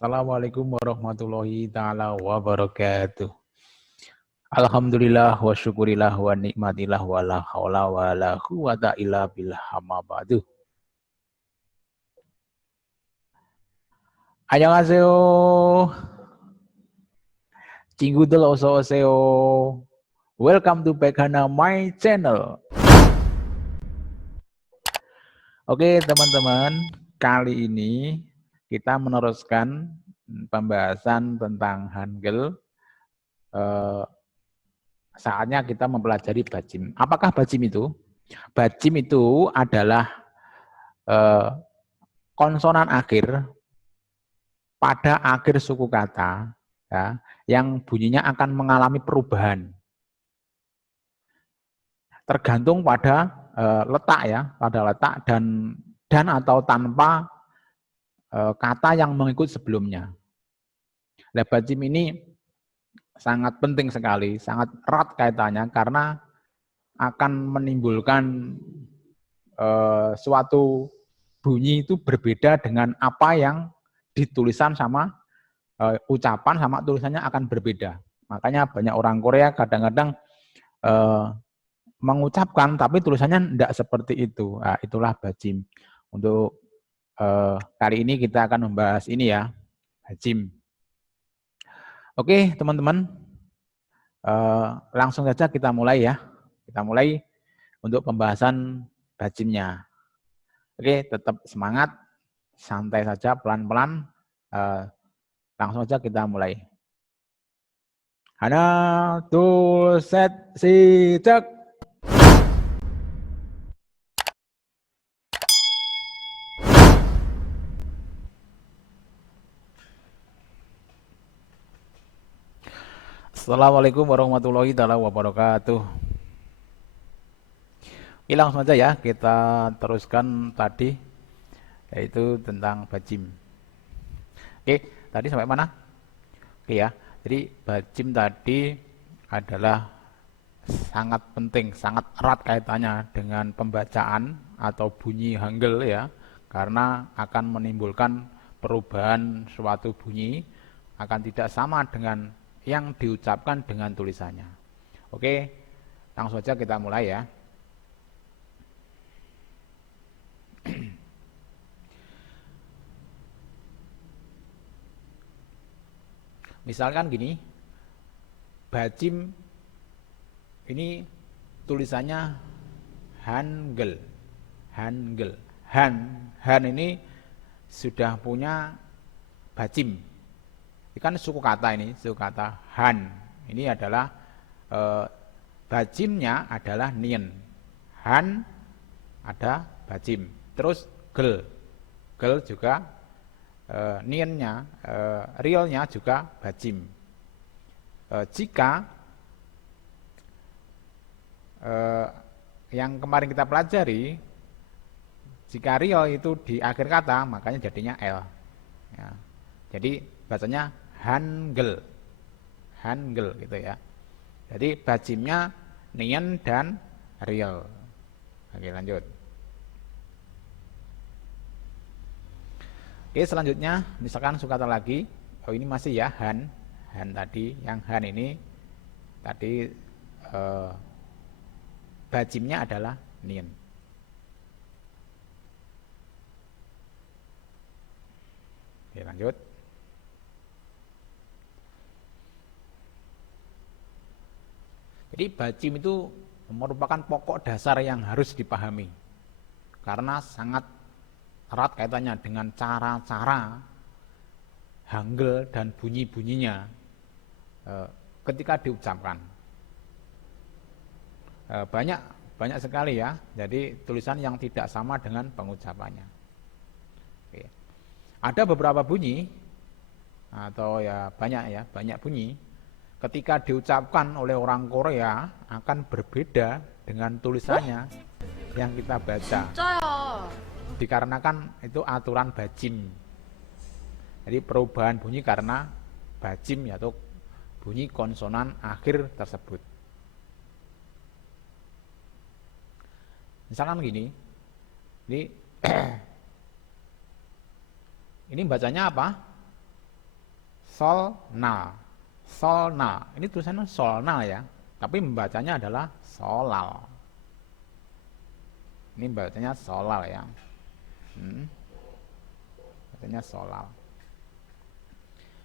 Assalamualaikum warahmatullahi ta'ala wabarakatuh. Alhamdulillah wa syukurillah wa nikmatillah wa la hawla wa la quwata illa billah amma ba'du. Annyeonghaseyo. Cingudel oso oseo. Welcome to Pekana my channel. Oke teman-teman, kali ini kita meneruskan pembahasan tentang Hangul. Saatnya kita mempelajari bajim. Apakah bajim itu? Bajim itu adalah konsonan akhir pada akhir suku kata ya, yang bunyinya akan mengalami perubahan. Tergantung pada letak ya, pada letak dan atau tanpa kata yang mengikut sebelumnya. Nah, bajim ini sangat penting sekali, sangat erat kaitannya karena akan menimbulkan suatu bunyi itu berbeda dengan apa yang ditulisan sama ucapan sama tulisannya akan berbeda. Makanya banyak orang Korea kadang-kadang mengucapkan tapi tulisannya tidak seperti itu. Nah, itulah bajim. Untuk kali ini kita akan membahas ini ya, bajim. Oke teman-teman, langsung saja kita mulai ya. Kita mulai untuk pembahasan bajimnya. Oke, tetap semangat, santai saja, pelan-pelan. Langsung saja kita mulai. Hana, tuh, set, si, cek. Assalamualaikum warahmatullahi wabarakatuh. Langsung saja ya, kita teruskan tadi, yaitu tentang bajim. Oke, tadi sampai mana? Oke ya, jadi bajim tadi adalah sangat penting, sangat erat kaitannya dengan pembacaan atau bunyi Hangul ya, karena akan menimbulkan perubahan suatu bunyi, akan tidak sama dengan yang diucapkan dengan tulisannya. Oke, langsung saja kita mulai ya. Misalkan gini, bajim ini tulisannya Hangul. Hangul. Han ini sudah punya bajim. Ini kan suku kata ini, suku kata Han. Ini adalah bajimnya adalah nien. Han ada bajim. Terus gel. Gel juga niennya, realnya juga bajim. Jika yang kemarin kita pelajari, jika real itu di akhir kata, makanya jadinya L. Ya. Jadi bacanya Hangul. Hangul gitu ya. Jadi bajimnya nien dan real. Oke, lanjut. Oke, selanjutnya misalkan sukata lagi. Oh, ini masih ya Han. Han tadi, yang Han ini tadi bajimnya adalah nien. Oke, lanjut. Jadi bajim itu merupakan pokok dasar yang harus dipahami karena sangat erat kaitannya dengan cara-cara Hangul dan bunyi-bunyinya ketika diucapkan. Banyak sekali ya, jadi tulisan yang tidak sama dengan pengucapannya. Oke. Ada beberapa bunyi atau ya banyak bunyi ketika diucapkan oleh orang Korea akan berbeda dengan tulisannya yang kita baca. Dikarenakan itu aturan bajim. Jadi perubahan bunyi karena bajim yaitu bunyi konsonan akhir tersebut. Misalkan gini, ini bacanya apa? solna. Solna. Ini tulisannya solna ya. Tapi membacanya adalah solal. Ini bacanya solal ya. Bacanya solal.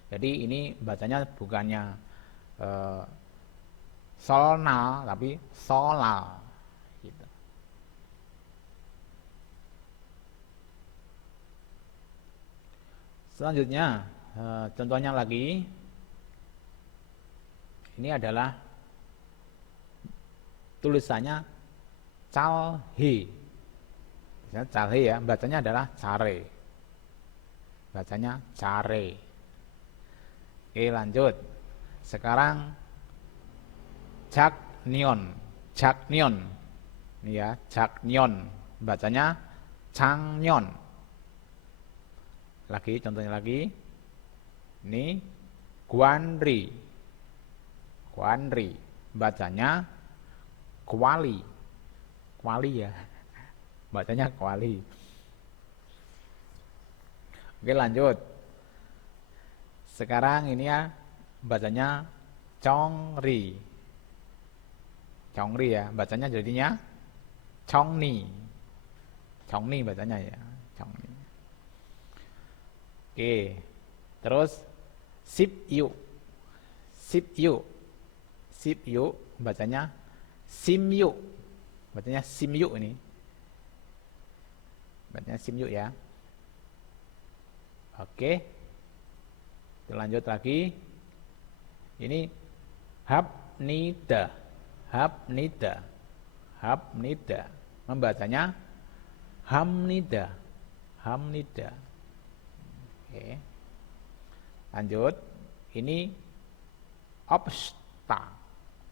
Jadi ini bacanya bukannya solna tapi solal gitu. Selanjutnya contohnya lagi, ini adalah tulisannya calhe. Calhe ya, bacanya adalah care. Bacanya care. Oke, lanjut. Sekarang jaknion. Jaknion. Ini ya, jaknion. Bacanya cangnion. Lagi, contohnya lagi. Ini guanri. Guanri. Bacanya kuali. Kuali ya. Bacanya kuali. Oke, lanjut. Sekarang ini ya bacanya congri. Congri ya, bacanya jadinya congni. Congni bacanya ya, congni. Oke. Terus sipyu. Sipyu. Sipyu bacanya simyu. Bacanya simyu ini. Bacanya simyu ya. Oke. Kita lanjut lagi. Ini hapnida. Hapnida. Hapnida. Membacanya hamnida. Hamnida. Oke. Lanjut. Ini obsta.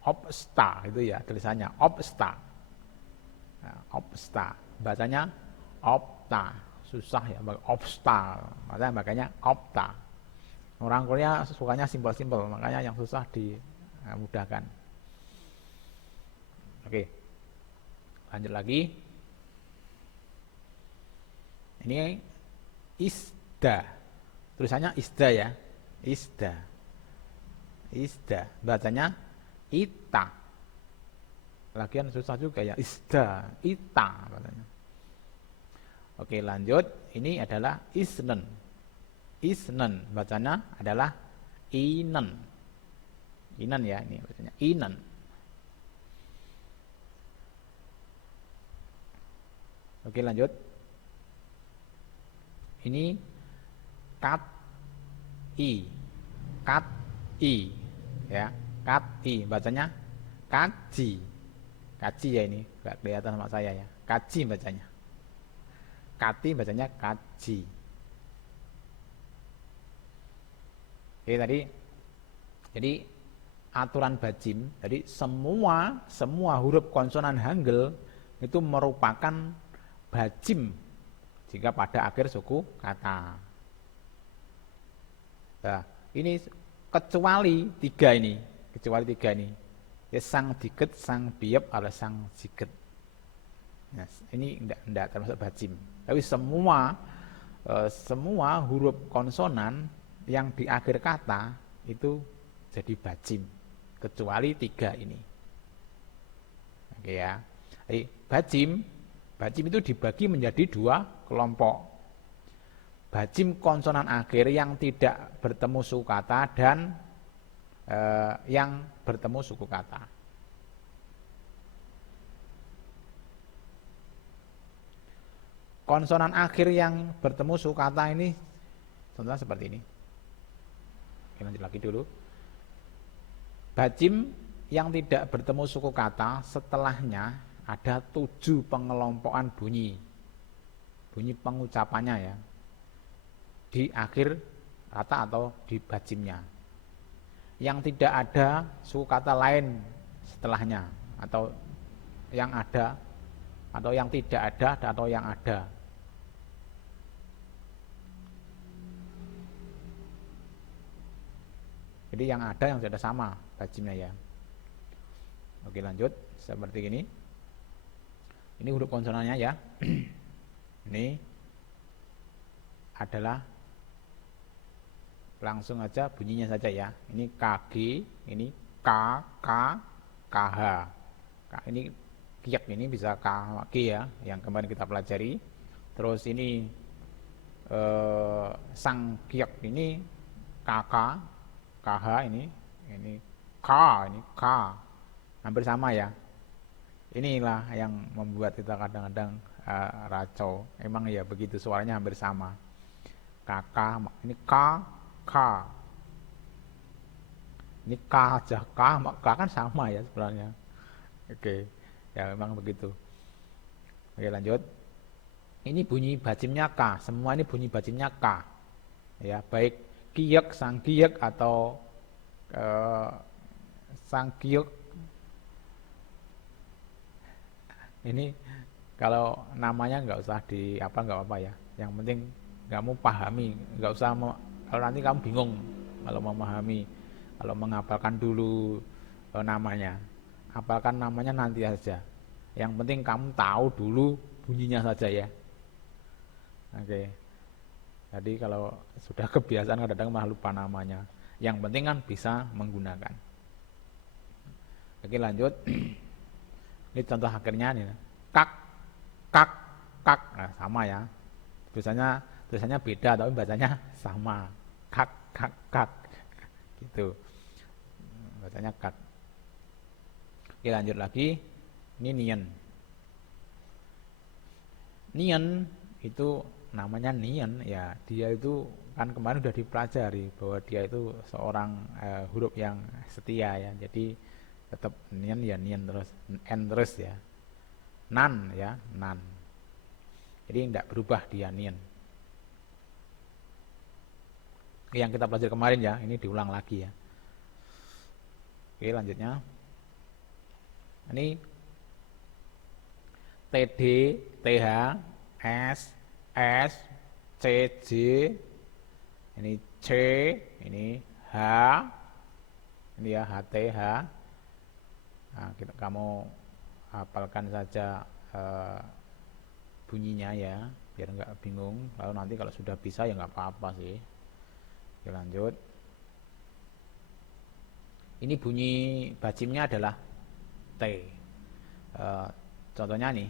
Obsta itu ya tulisannya. Obsta. Nah, obsta. Bacanya opta. Susah ya, obsta. Makanya opta. Orang Korea sukanya simpel-simpel, makanya yang susah dimudahkan. Oke. Lanjut lagi. Ini isda. Tulisannya isda ya. Isda. Isda. Bacanya ita. Lagian susah juga ya. Isda. Ita bacanya. Oke, lanjut. Ini adalah isnen. Isnen. Bacanya adalah inen. Inen ya, ini bacanya inen. Oke, lanjut. Ini kat-i. Kat-i. Ya, kat-i. Bacanya kaji. Kaji ya ini. Gak kelihatan sama saya ya. Kaji bacanya. Kati bacanya kaji. Oke, tadi jadi aturan bajim, jadi semua huruf konsonan Hangul itu merupakan bajim jika pada akhir suku kata. Nah, ini kecuali tiga ini. Ya, sang diket, sang biep, atau sang jiket. Nah, ini enggak termasuk bajim. Tapi semua huruf konsonan yang di akhir kata itu jadi bajim, kecuali tiga ini. Oke ya. Jadi bajim itu dibagi menjadi dua kelompok. Bajim konsonan akhir yang tidak bertemu suku kata dan yang bertemu suku kata. Konsonan akhir yang bertemu suku kata ini contohnya seperti ini. Oke, lanjut lagi dulu. Bajim yang tidak bertemu suku kata setelahnya ada 7 pengelompokan bunyi. Bunyi pengucapannya ya. Di akhir kata atau di bajimnya. Yang tidak ada suku kata lain setelahnya atau yang ada atau yang tidak ada atau yang ada. Jadi yang ada yang tidak sama bajimnya ya. Oke, lanjut seperti ini. Ini huruf konsonannya ya. Ini adalah langsung aja bunyinya saja ya. Ini KG, ini K, K, KH. Ini kiek ini bisa KG ya, yang kemarin kita pelajari. Terus ini sang kiek ini KK, KH ini K, ini K. Hampir sama ya. Inilah yang membuat kita kadang-kadang racau. Emang ya begitu, suaranya hampir sama. KK, ini K, K. Ini K aja, K kan sama ya sebenarnya. Oke, ya memang begitu. Oke lanjut. Ini bunyi bacimnya K, semua ini bunyi bacimnya K. Ya, baik kiek, sang kiek atau sang kiek. Ini kalau namanya nggak usah nggak apa ya. Yang penting kamu pahami, nggak usah kalau nanti kamu bingung kalau memahami, kalau menghafalkan dulu namanya. Hafalkan namanya nanti saja. Yang penting kamu tahu dulu bunyinya saja ya. Oke. Jadi kalau sudah kebiasaan kadang-kadang malah lupa namanya. Yang penting kan bisa menggunakan. Oke lanjut. Ini contoh akhirnya nih. Kak, kak, kak. Nah, sama ya. Tulisannya beda tapi bacanya sama. Kak, kak, kak. Gitu. Bacanya kak. Oke lanjut lagi. Ini nien. Nien itu namanya nien ya. Dia itu kan kemarin sudah dipelajari bahwa dia itu seorang huruf yang setia ya. Jadi tetap nien ya nien terus, n terus ya. Nan ya, nan. Jadi tidak berubah dia nien. Yang kita pelajari kemarin ya, ini diulang lagi ya. Oke, lanjutnya. Ini TD, TH, S, S, CJ, ini C, ini H, ini ya HTH. Nah, kamu hafalkan saja bunyinya ya, biar nggak bingung. Lalu nanti kalau sudah bisa ya nggak apa-apa sih. Oke, lanjut. Ini bunyi bacimnya adalah T. Contohnya nih,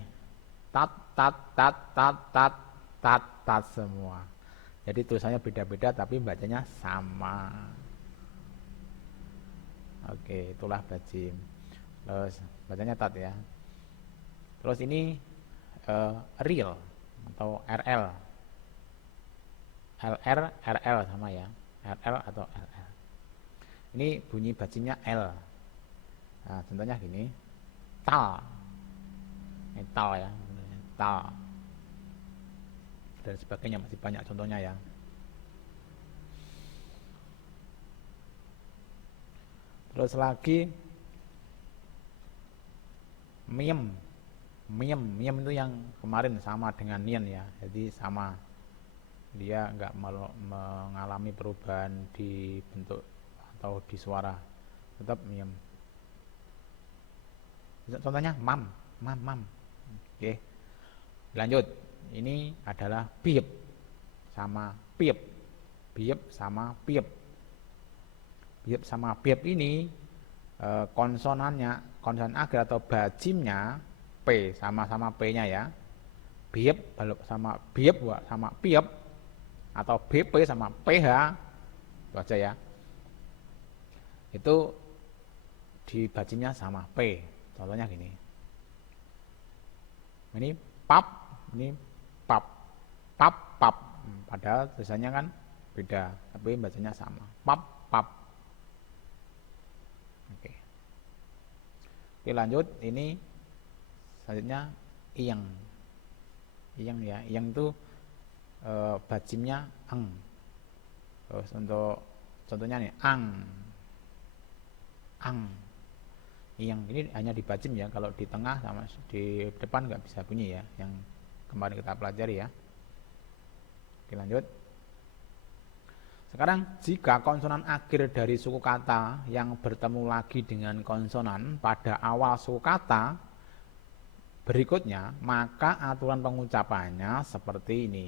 tat, tat, tat, tat, tat, tat, tat semua. Jadi tulisannya beda-beda tapi bacanya sama. Oke, itulah bacim. Terus bacanya tat ya. Terus ini real atau RL. LR, RL sama ya. RL atau LL. Ini bunyi bacimnya L. Nah, contohnya gini. Tal. Ini tal ya. Tal. Dan sebagainya, masih banyak contohnya ya. Terus lagi miem. Miem itu yang kemarin sama dengan nien ya. Jadi sama. Dia enggak mengalami perubahan di bentuk atau di suara. Tetap miem. Contohnya mam. Oke. Lanjut. Ini adalah biep sama piep. Biep sama piep. Biep sama piep ini konsonan akhir atau bacimnya P, sama-sama P-nya ya. Biep sama biep sama piep atau BP sama PH. Itu aja ya. Itu di bacimnya sama P. Contohnya gini. Ini pap, ini pap. Pap. Padahal tulisannya kan beda, tapi bacanya sama. Pap. Oke, lanjut. Ini selanjutnya iyang ya. Iyang itu bacimnya eng. Terus untuk contohnya nih ang. Iyang ini hanya di bacim ya. Kalau di tengah sama di depan nggak bisa bunyi ya. Yang kemarin kita pelajari ya. Oke, lanjut. Sekarang jika konsonan akhir dari suku kata yang bertemu lagi dengan konsonan pada awal suku kata berikutnya, maka aturan pengucapannya seperti ini.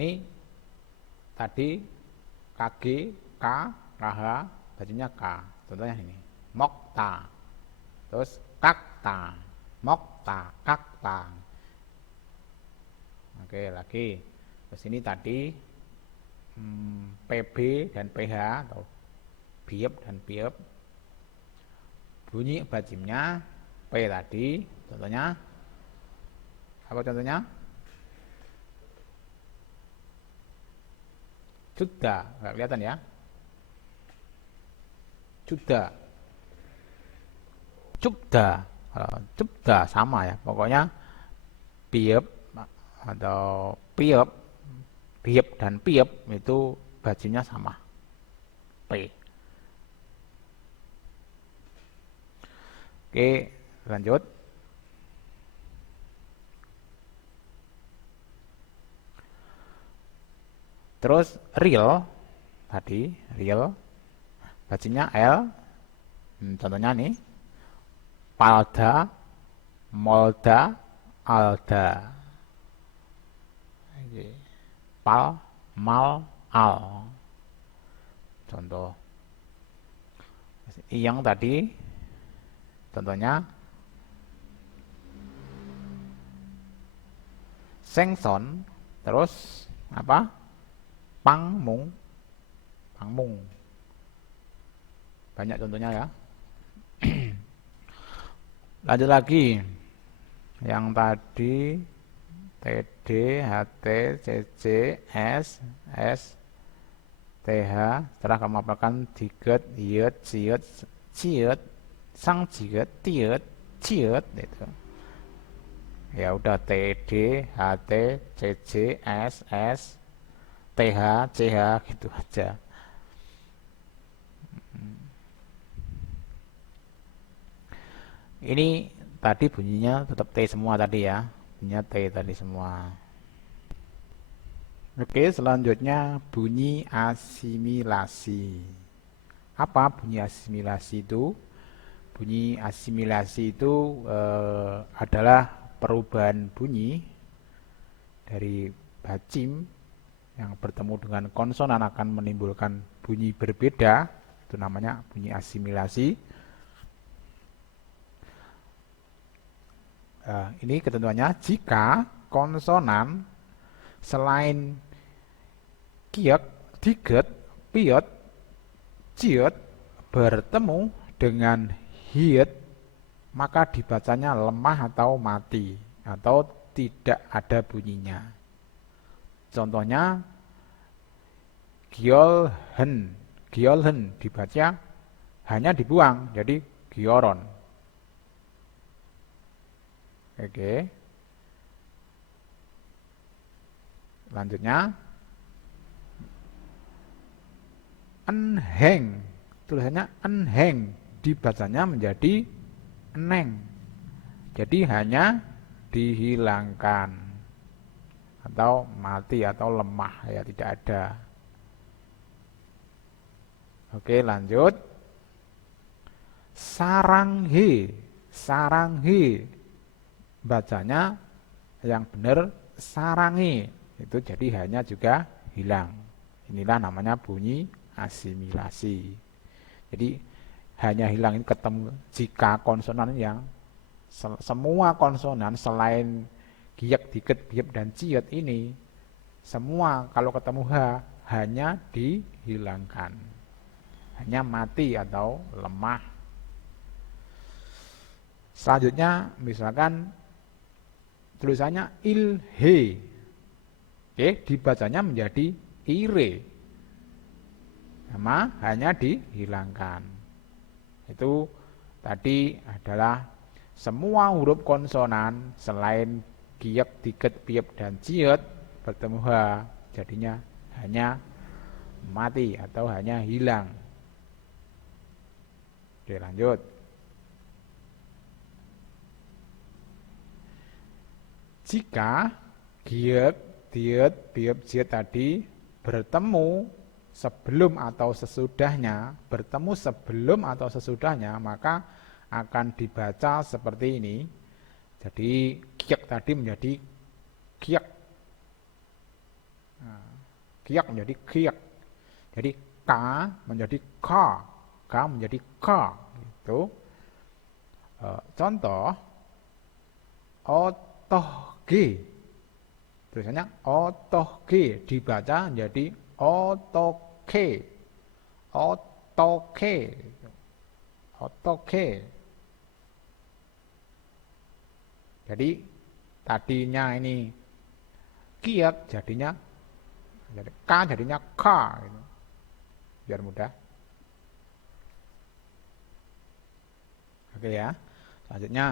Ini tadi KG, K, KH, bacimnya K. Contohnya ini, mokta. Terus kakta, mokta, kakta. Oke, lagi. Terus ini tadi PB dan PH atau biep dan biep. Bunyi bacimnya P tadi. Contohnya apa contohnya? Juda, nggak kelihatan ya? Juda, Jugda, Jugda sama ya. Pokoknya piep atau piep, piep dan piep itu bacimnya sama. P. Oke, lanjut. Terus real tadi, real bacimnya L. Contohnya nih, palda, molda, alda. Pal, mal, al. Contoh. Yang tadi, contohnya sengson, terus apa? Pangmung, pangmung. Banyak contohnya ya. Lanjut lagi. Yang tadi TD, HT, CC, S, S, TH. Setelah kamu hafalkan diget, yet, ciet, ciet, sang ciet, tiet, ciet itu. Ya udah TD, HT, CC, S, S, TH, CH gitu aja. Ini tadi bunyinya tetap T semua tadi ya. Bunyinya T tadi semua. Oke, selanjutnya bunyi asimilasi. Apa bunyi asimilasi itu? Bunyi asimilasi itu adalah perubahan bunyi dari bacim yang bertemu dengan konsonan akan menimbulkan bunyi berbeda. Itu namanya bunyi asimilasi. Ini ketentuannya jika konsonan selain kiek, diget, piet, ciet bertemu dengan hiet, maka dibacanya lemah atau mati atau tidak ada bunyinya. Contohnya giolhen, giolhen dibaca hanya dibuang jadi gioron. Oke. Lanjutnya enheng, tulisannya enheng, dibacanya menjadi eneng. Jadi hanya dihilangkan atau mati atau lemah ya, tidak ada. Oke, lanjut. Saranghe, saranghe bacanya yang benar sarangi, itu jadi hanya juga hilang. Inilah namanya bunyi asimilasi. Jadi hanya hilang ini ketemu jika konsonan yang semua konsonan selain giek, diget, biep dan ciet ini semua kalau ketemu H hanya dihilangkan, hanya mati atau lemah. Selanjutnya misalkan tulisannya ilhe, oke, dibacanya menjadi ire, sama hanya dihilangkan. Itu tadi adalah semua huruf konsonan selain giek, diget, biep dan ciet bertemu H jadinya hanya mati atau hanya hilang. Oke, lanjut. Jika giek, diet, biep, ciet tadi bertemu sebelum atau sesudahnya, bertemu sebelum atau sesudahnya, maka akan dibaca seperti ini. Jadi giek tadi menjadi giek. Nah, kiak menjadi kiak. Jadi ka menjadi ka, ka menjadi ka. Gitu. Contoh otoge. Tulisannya otoge dibaca menjadi otoke. Otoke. Otoke. Jadi tadinya ini kiak jadinya jadi ka jadinya ka gitu. Biar mudah. Oke ya. Selanjutnya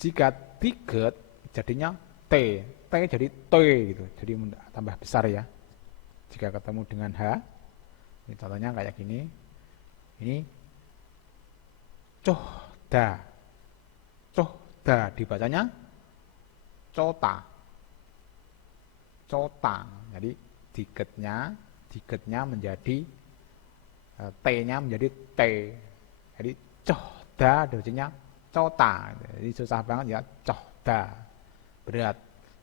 jika tiget jadinya T, T jadi T gitu, jadi tambah besar ya. Jika ketemu dengan H, ini contohnya kayak gini, ini cohda, cohda dibacanya cota, cota. Jadi tigetnya menjadi T-nya menjadi T, jadi cohda dibacanya cota. Jadi susah banget ya, cohda berat,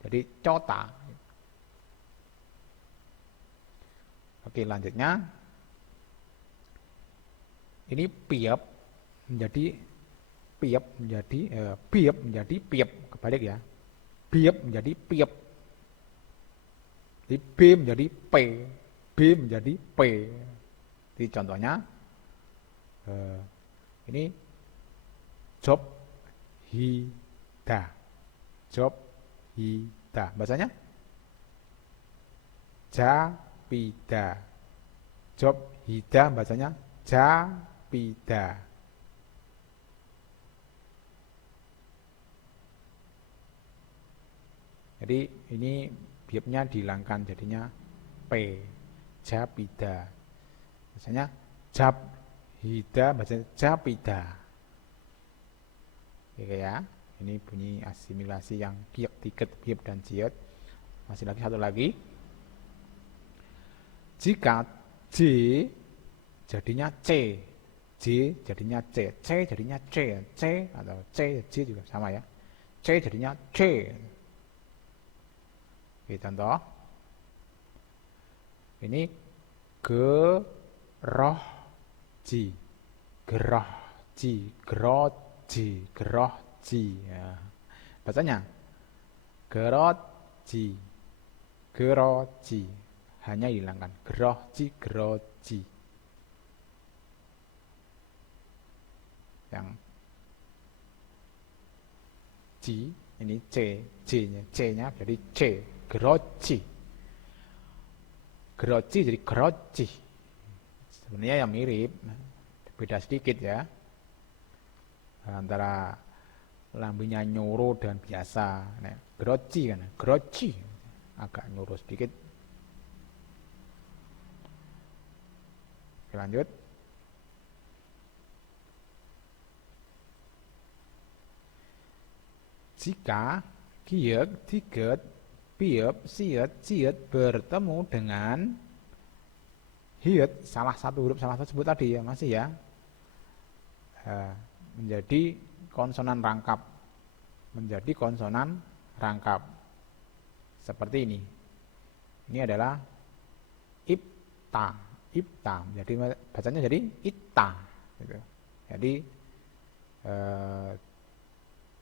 jadi cota. Oke, lanjutnya ini piep menjadi piep menjadi piep menjadi piep, kebalik ya, piep menjadi piep. Jadi B menjadi P, B menjadi P. Jadi contohnya ini job hida, job hida, bahasanya japida, job hida bahasanya japida. Jadi ini biopnya dihilangkan jadinya P, japida. Bahasanya jab hida bahasanya japida. Oke ya, ini bunyi asimilasi yang kiek, tiket, biop, dan jiet. Masih lagi satu lagi. Jika J jadinya C, J jadinya C, C jadinya C, C atau C, J juga sama ya. C jadinya C. Oke, contoh. Ini geroji, geroji, geroji, geroji. Ya. Bacanya geroji, geroji. Hanya hilangkan geroji, geroji. Yang J ini C, J-nya, C-nya jadi C, geroji. Geroji jadi geroji. Sebenarnya yang mirip, beda sedikit ya antara lambinya nyoro dan biasa. Nah, geroji kan, geroji agak nyoro sedikit. Oke, lanjut. Jika kiek, tiget, piep, siet, ciet bertemu dengan hiet, salah satu huruf salah satu sebut tadi ya, masih ya, menjadi konsonan rangkap, menjadi konsonan rangkap seperti ini. Ini adalah ipta, ipta. Jadi bacanya jadi ita. Gitu. Jadi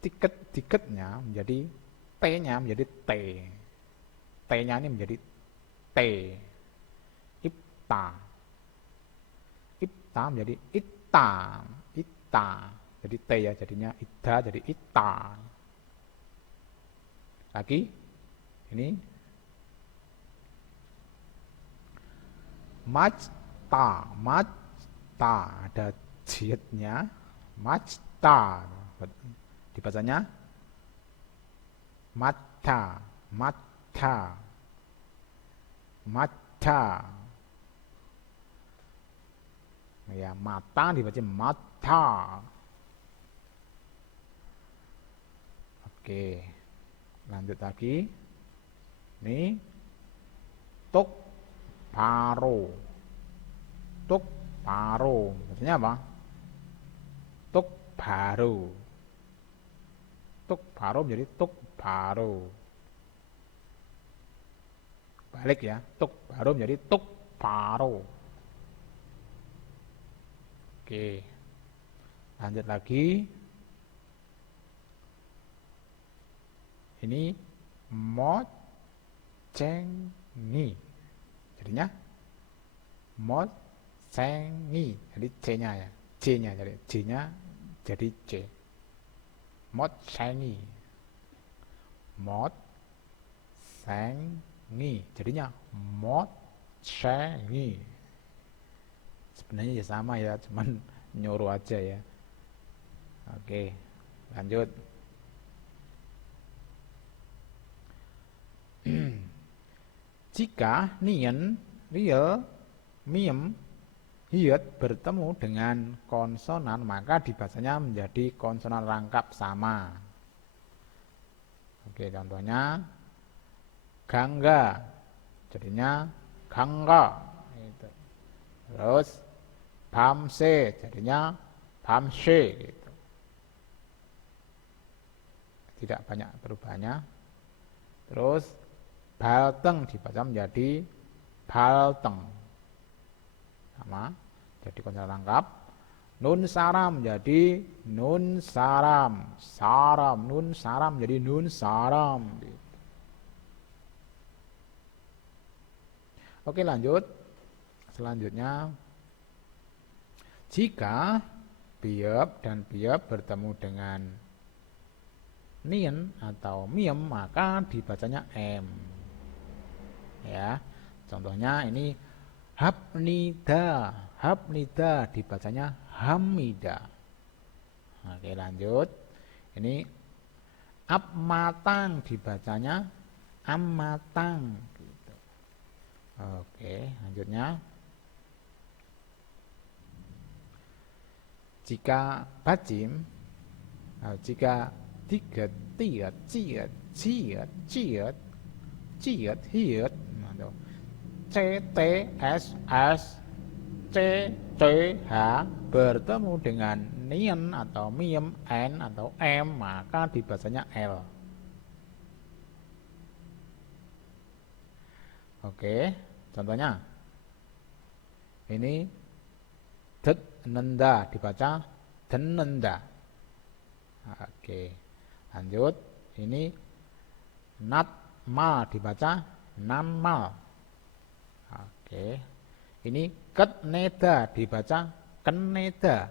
tiket-tiketnya menjadi T-nya menjadi T. T-nya ini menjadi T. Ipta. Ipta menjadi ita. Ita. Jadi T ya, jadinya ida jadi ita. Lagi. Ini majta. Majta. Ada jitnya. Majta. Dibacanya mata, mata, mata. Ya, mata dibaca mata. Oke, lanjut lagi. Ini tuk paro, tuk paro. Maksudnya apa? Tuk baru. Tuk baro menjadi tuk baro. balik ya, tuk baru menjadi tuk paro. Oke, lanjut lagi. Ini mocengi, jadinya mocengi, jadi c-nya ya, c-nya jadi c-nya jadi c, mocengi, mocengi, jadinya mocengi. Sebenarnya ya sama ya, cuman nyuruh aja ya. Oke, lanjut. Jika nien, real, miem, hiet bertemu dengan konsonan, maka dibacanya menjadi konsonan rangkap sama. Oke, contohnya gangga, jadinya gangga. Gitu. Terus bamse, jadinya bamse. Gitu. Tidak banyak perubahannya. Terus balteng dibaca menjadi balteng, sama, jadi konsonan rangkap. Nun saram menjadi nun saram, saram, nun saram menjadi nun saram. Gitu. Oke, lanjut. Selanjutnya, jika biep dan biep bertemu dengan nien atau miem, maka dibacanya m. Ya, contohnya ini hapnida, hapnida dibacanya hamida. Oke, lanjut. Ini apmatang dibacanya amatang. Gitu. Oke, lanjutnya. Jika bacim, jika tiget, tiet, ciet, ciet, ciet, ciet, hiet, C, T, S, S, C, C, H bertemu dengan nien atau miem, n atau m, maka dibacanya L. Oke, contohnya ini det nenda dibaca denenda. Oke, lanjut. Ini natma dibaca nanmal. Oke, ini ketneda dibaca keneda.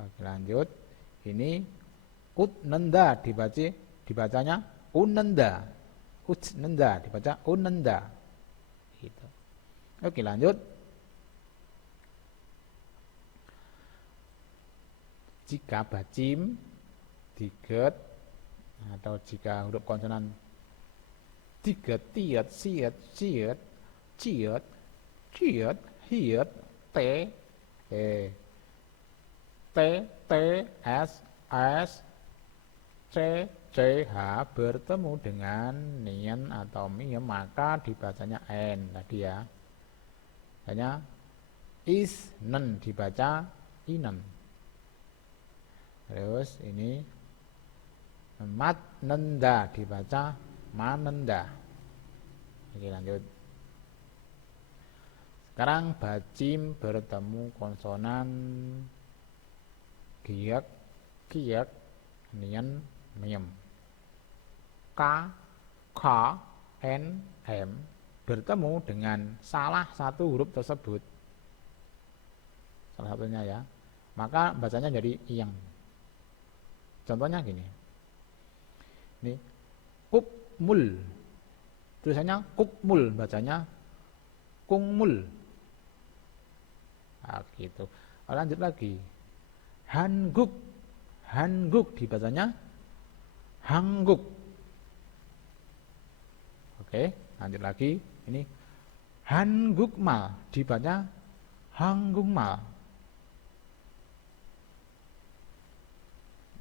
Oke, lanjut. Ini utnenda dibacanya unenda. Utnenda dibaca unenda. Gitu. Oke, lanjut. Jika bacim, tiget, atau jika huruf konsonan tiget, tiet, siet, ciet, ciet, ciet, hiet, t, t, t, s, s, c, c, h bertemu dengan nien atau miem, maka dibacanya n tadi ya. Hanya isnen dibaca inen. Terus ini matnenda dibaca manenda. Oke, lanjut. Sekarang bacim bertemu konsonan giek, kiek, nien, miem. K, K, N, M bertemu dengan salah satu huruf tersebut. Salah satunya ya. Maka bacanya jadi iyeng. Contohnya gini. Ini kukmul. Tulisannya kukmul, bacanya kungmul. Nah, gitu. Lanjut lagi. Hanguk. Hanguk dibacanya hangguk. Oke, lanjut lagi. Ini hanggukmal dibaca hanggungmal.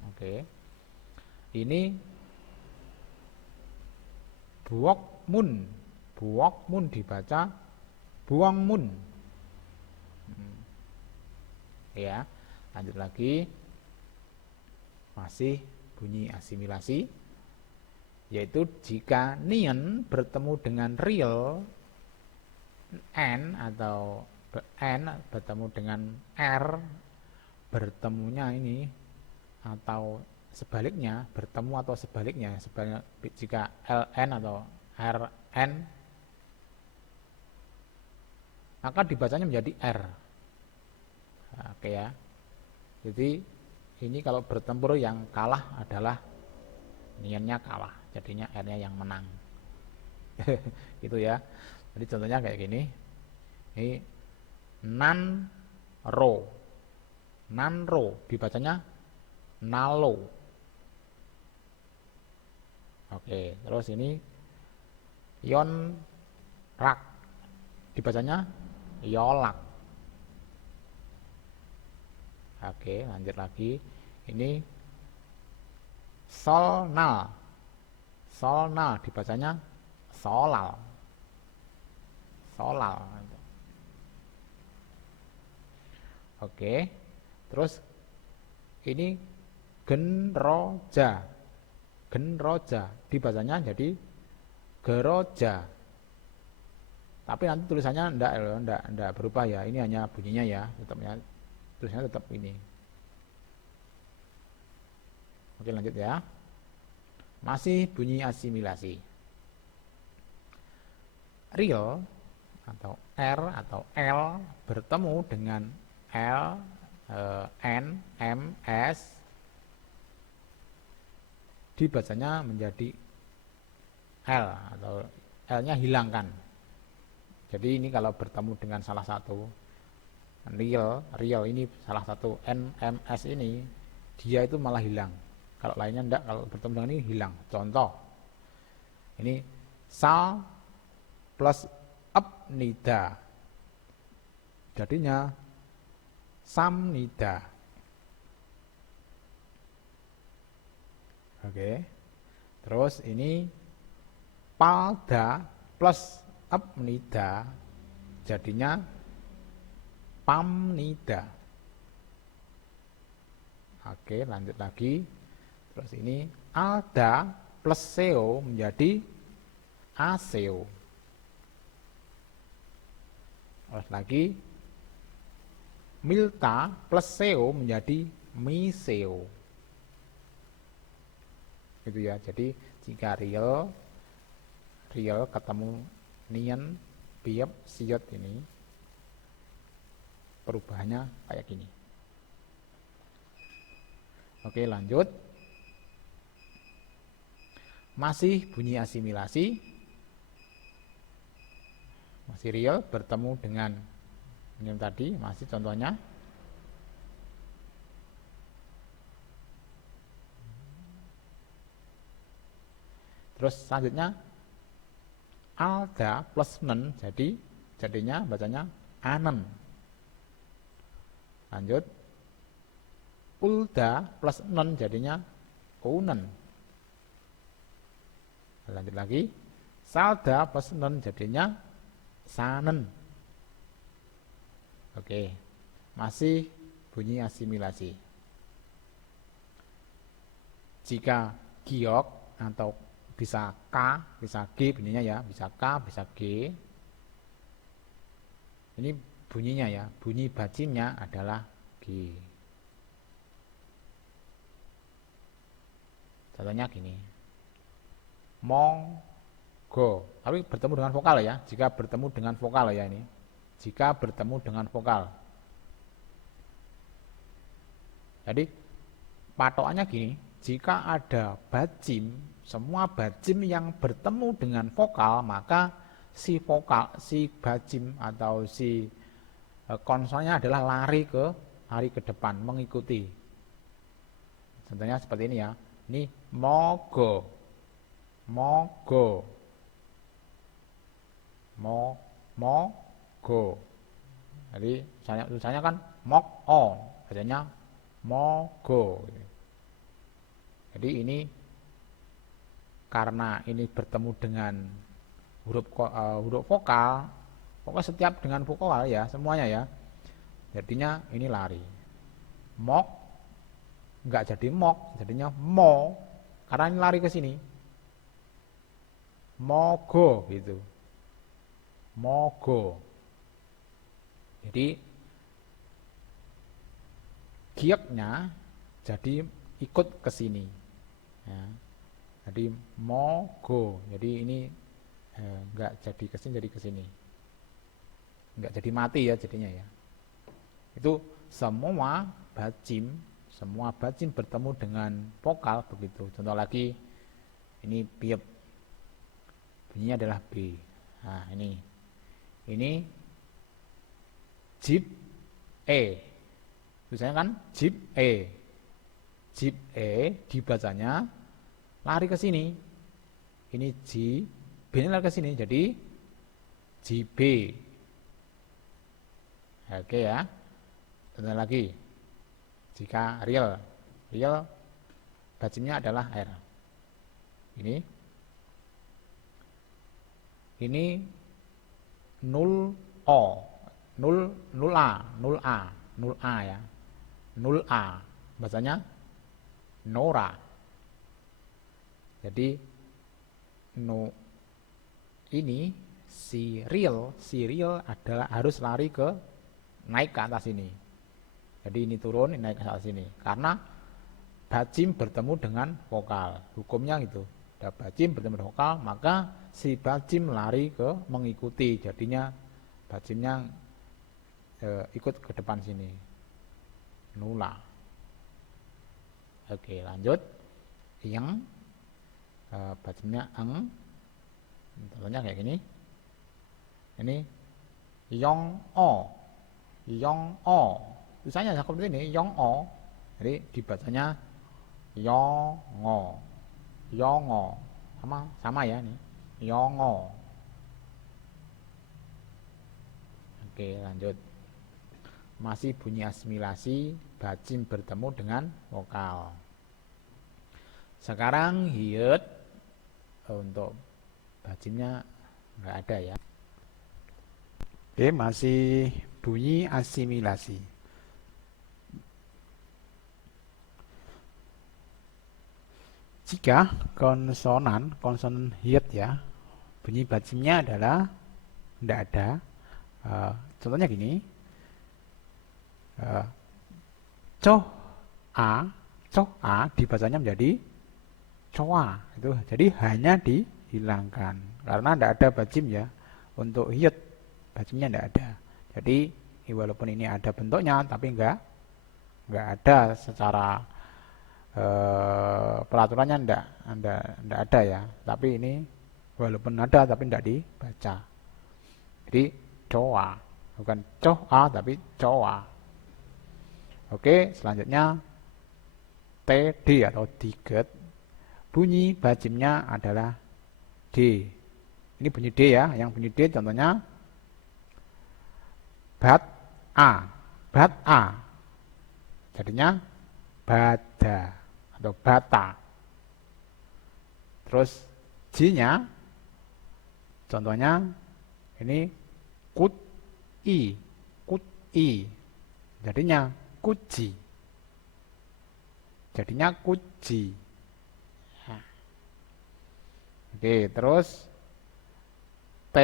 Oke. Ini buokmun. Buokmun dibaca buangmun. Ya, lanjut lagi. Masih bunyi asimilasi. yaitu jika nian bertemu dengan real n atau n bertemu dengan r, bertemunya ini atau sebaliknya, bertemu atau sebaliknya, jika ln atau rn maka dibacanya menjadi r. Nah, oke ya. Jadi ini kalau bertempur yang kalah adalah niannya kalah, jadinya r-nya yang menang. Gitu ya. Jadi contohnya kayak gini. Ini nan ro. Nan ro dibacanya nalo. Oke, terus ini yon rak dibacanya yolak. Oke, lanjut lagi. Ini solnal. Solnal dibacanya solal. Solal. Oke. Terus ini genroja. Genroja dibacanya jadi geroja. Tapi nanti tulisannya enggak berubah ya. Ini hanya bunyinya ya, tulisannya tetap ini. Oke, lanjut ya. Masih bunyi asimilasi. Real atau R atau L bertemu dengan L, N, M, S dibacanya menjadi L atau L-nya hilangkan. Jadi ini kalau bertemu dengan salah satu real ini salah satu N, M, S ini dia itu malah hilang. Kalau lainnya enggak, kalau bertemu dengan ini hilang. Contoh, ini sal plus nida, jadinya samnida. Oke, terus ini palda plus nida, jadinya pamnida. Oke, lanjut lagi. Terus ini alda plus seo menjadi aseo. Terus lagi milta plus seo menjadi miseo. Gitu ya. Jadi jika real ketemu nian, biap, siot ini perubahannya kayak gini. Oke, lanjut. Masih bunyi asimilasi. Masih real bertemu dengan ini tadi, masih contohnya. Terus selanjutnya alda plus nen, jadinya bacanya anen. Lanjut, ulda plus nen jadinya unen. Lanjut lagi, salda plus nen jadinya sanen. Oke, masih bunyi asimilasi. Jika giok atau bisa K, bisa G bunyinya ya, bisa K, bisa G. Ini bunyinya ya, bunyi bacimnya adalah G. Contohnya gini, monggo, tapi bertemu dengan vokal ya, jika bertemu dengan vokal ya ini, jika bertemu dengan vokal. Jadi patokannya gini, jika ada bacim, semua bacim yang bertemu dengan vokal, maka si bacim atau si konsonannya adalah lari ke depan, mengikuti. Contohnya seperti ini ya. Ini mogo, mogo, mogo. Jadi tulisannya kan mok o, bacanya mogo. Jadi ini karena ini bertemu dengan huruf vokal, pokoknya setiap dengan vokal ya, semuanya ya. Jadinya ini lari. Mok enggak jadi mok, jadinya mo, karena ini lari ke sini. mogo gitu. Mogo. Jadi gioknya jadi ikut ke sini. Ya. Jadi mogo. Jadi ini enggak jadi ke sini, jadi ke sini. Enggak jadi mati ya jadinya ya. Itu semua bacim bertemu dengan vokal begitu. Contoh lagi, ini biep, bunyinya adalah B. Nah ini jip E, tulisannya kan jip E dibacanya lari ke sini. Ini J, B ini lari ke sini, jadi JB. Oke ya. Contoh lagi, jika real bacimnya adalah R. Ini 0 A ya. 0A bacanya Nora. Jadi ini si real adalah harus lari ke naik ke atas ini. Jadi ini turun, ini naik ke atas sini. Karena bacim bertemu dengan vokal. Hukumnya gitu. Ada bacim bertemu dengan vokal, maka si bacim lari ke mengikuti. Jadinya bacimnya ikut ke depan sini. Nula. Oke, lanjut. Yang bacimnya eng. Contohnya kayak gini. Ini yong o. Tulisannya seperti ini, yong o. Jadi dibacanya yongo. Sama ya nih. Yongo. Oke, lanjut. Masih bunyi asimilasi, bacim bertemu dengan vokal. Sekarang hiut, untuk bacimnya nggak ada ya. Oke, masih bunyi asimilasi. Jika konsonan hiut ya, bunyi bacimnya adalah tidak ada. Contohnya gini, coh a dibacanya menjadi coa. Itu jadi hanya dihilangkan karena tidak ada bacim ya. Untuk hiut bacimnya tidak ada. Jadi walaupun ini ada bentuknya, tapi enggak ada secara peraturannya enggak ada ya. Tapi ini walaupun ada tapi enggak dibaca. Jadi coa, bukan coa tapi coa. Oke, selanjutnya TD atau diget. Bunyi bacimnya adalah D. Ini bunyi D ya. Yang bunyi D contohnya bat A. Jadinya bada atau bata. Terus J-nya contohnya ini kut i. Jadinya kuci. Oke, terus T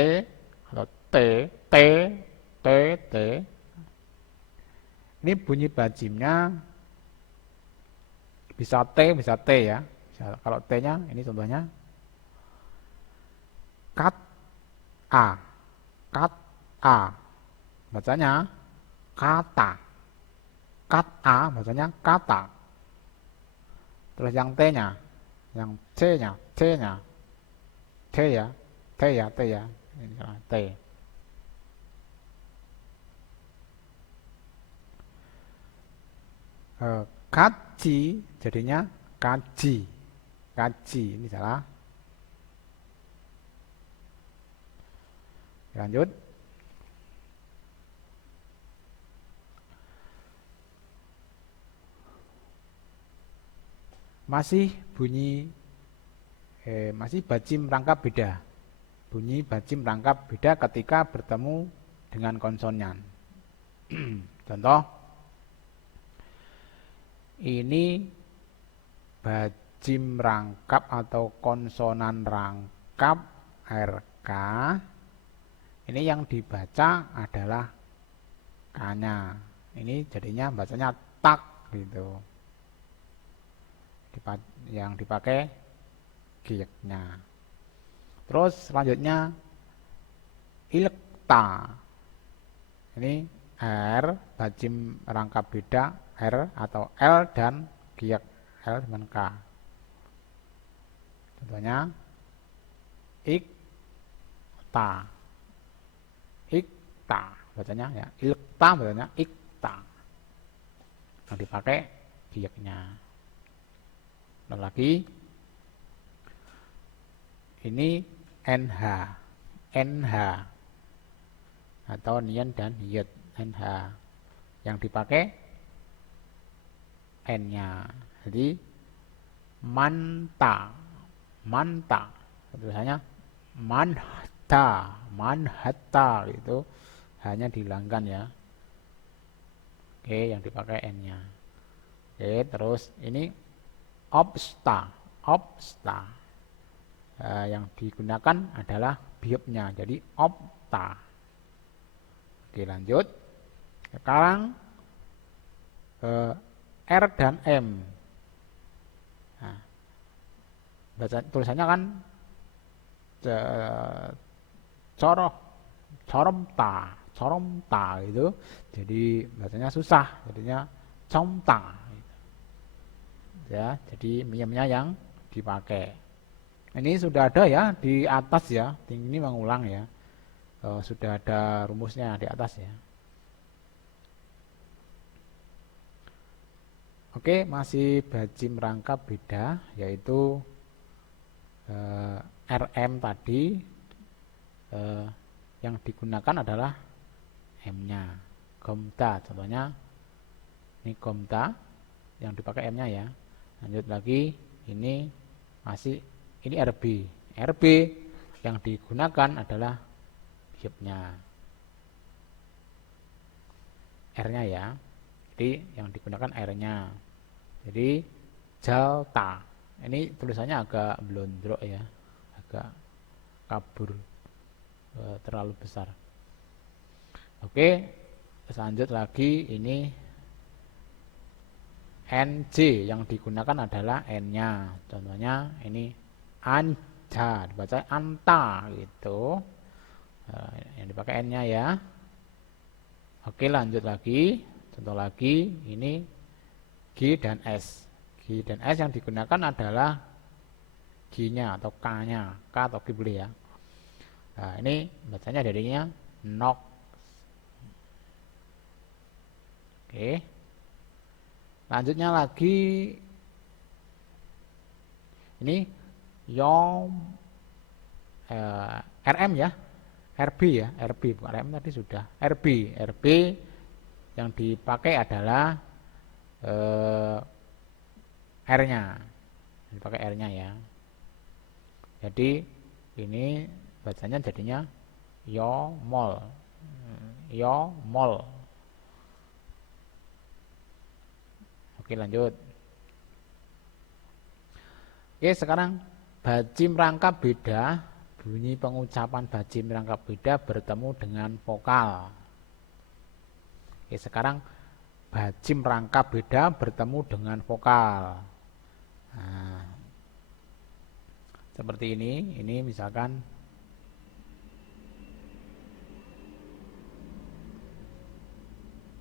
atau T. Ini bunyi bacimnya bisa T ya. Kalau T-nya ini contohnya kat A. Bacanya kata. Kat A bacanya kata. Terus yang T-nya, yang C-nya, T ya. Ini T. Kaji jadinya kaji. Ini salah. Lanjut. Masih bunyi masih bacim rangkap beda. Bunyi bacim rangkap beda ketika bertemu dengan konsonan. Contoh, ini bacim rangkap atau konsonan rangkap RK. Ini yang dibaca adalah K-nya. Ini jadinya bacanya tak gitu. Yang dipakai gieknya. Terus selanjutnya ilekta. Ini R bajim rangkap beda R atau L dan giek L dengan K. Contohnya ikta. Ikta bacanya ya. Ilekta bacanya ikta. Yang dipakai gieknya. Dan lagi ini NH. NH atau nian dan yet. NH yang dipakai N-nya. Jadi manta. Manta. Tulisannya manhata. Manhata itu hanya dihilangkan ya. Oke, yang dipakai N-nya. Oke, terus ini obsta. Obsta. Yang digunakan adalah biopnya. Jadi opta. Oke, lanjut. Sekarang R dan M. Nah, tulisannya kan coromta itu. Jadi bacanya susah. Jadinya comta. Ya, jadi miem-nya yang dipakai. Ini sudah ada ya di atas ya. Ini mengulang ya. Sudah ada rumusnya di atas ya. Oke, masih bajim rangkap beda, yaitu RM tadi yang digunakan adalah M-nya. Gomta, contohnya ini gomta yang dipakai M-nya ya. Lanjut lagi, ini masih ini RB. RB yang digunakan adalah biopnya. R-nya ya. Jadi yang digunakan R-nya. Jadi jalta. Ini tulisannya agak blondrok ya, agak kabur, terlalu besar. Oke, lanjut lagi. Ini NJ yang digunakan adalah N-nya. Contohnya ini anja, dibaca anta gitu. Yang dipakai N-nya ya. Oke, lanjut lagi. Contoh lagi, ini G dan S. G dan S yang digunakan adalah G-nya atau K-nya. K atau G boleh ya. Nah, ini bacanya jadinya nok. Oke. Lanjutnya lagi. Ini yom RM ya. RB ya. RB bukan RM tadi sudah. RB. RB yang dipakai adalah R-nya. Dipakai R-nya ya. Jadi ini bacanya jadinya yomol. Yomol. Oke, lanjut. Oke, sekarang bajim rangkap beda. Bunyi pengucapan bajim rangkap beda bertemu dengan vokal. Oke, sekarang bajim rangkap beda bertemu dengan vokal. Nah, seperti ini misalkan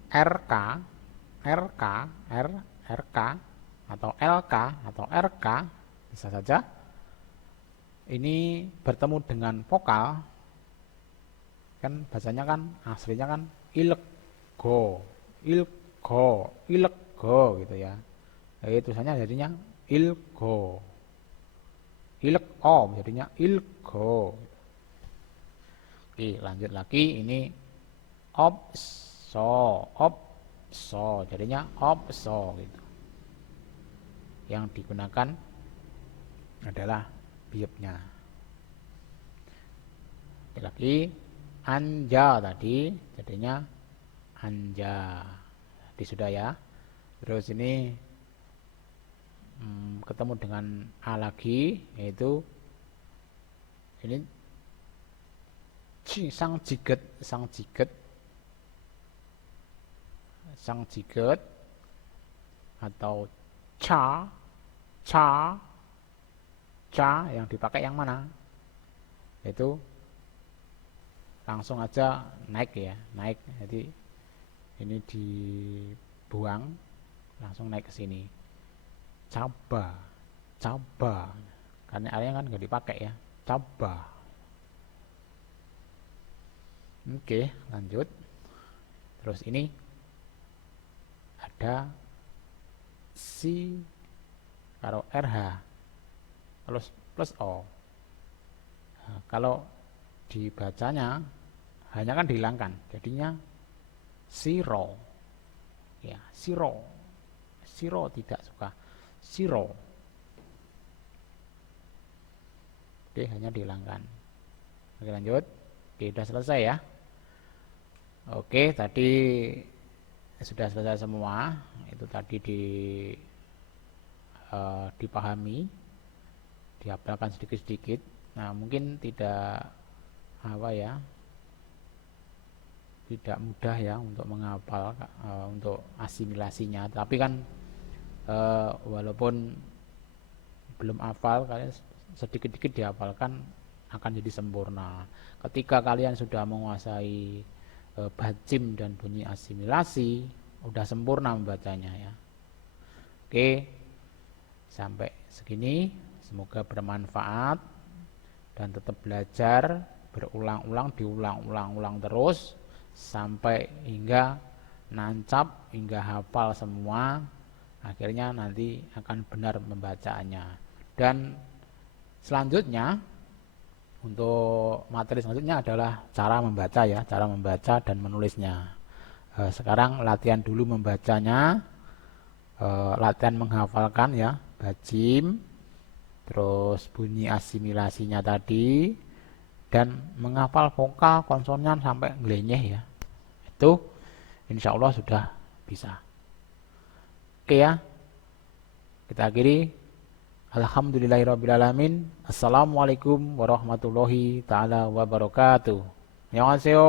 RK, RK, RK atau LK atau RK bisa saja ini bertemu dengan vokal, kan bacanya kan aslinya kan ilego, ilgo, ilego gitu ya. Jadi tulisannya jadinya ilgo, ilego jadinya ilgo. Oke, lanjut lagi. Ini opso jadinya opso gitu. Yang digunakan adalah biopnya. Lagi anja tadi jadinya anja. Tadi sudah ya. Terus ini ketemu dengan A lagi, yaitu ini sang jiget, sang jiget, sang jiget, atau ca, ca, ca yang dipakai yang mana? Itu langsung aja naik ya, naik. Jadi ini dibuang, langsung naik ke sini. Caba, caba. Karena airnya kan nggak dipakai ya, caba. Oke, lanjut. Terus ini ada si, kalau RH plus O. Nah, kalau dibacanya hanya kan dihilangkan, jadinya siro. Ya, siro. Siro tidak suka. Siro. Oke, hanya dihilangkan. Oke, lanjut. Oke, sudah selesai ya. Oke, tadi sudah selesai semua. Itu tadi dipahami, dihafalkan sedikit-sedikit. Nah, mungkin tidak tidak mudah ya untuk menghafal, untuk asimilasinya. Tapi kan walaupun belum hafal, kalian sedikit-sedikit dihafalkan akan jadi sempurna. Ketika kalian sudah menguasai bacim dan bunyi asimilasi, udah sempurna membacanya ya. Oke, sampai segini. Semoga bermanfaat dan tetap belajar, berulang-ulang, diulang-ulang terus sampai hingga nancap, hingga hafal semua. Akhirnya nanti akan benar membacanya. Dan selanjutnya, untuk materi selanjutnya adalah cara membaca ya, cara membaca dan menulisnya. Sekarang latihan dulu membacanya, latihan menghafalkan ya, bacim, terus bunyi asimilasinya tadi, dan menghafal vokal konsonan sampai ngelenyeh ya. Itu insya Allah sudah bisa. Oke ya, kita akhiri. Alhamdulillahirrabbilalamin. Assalamualaikum warahmatullahi ta'ala wabarakatuh. Annyeonghaseyo.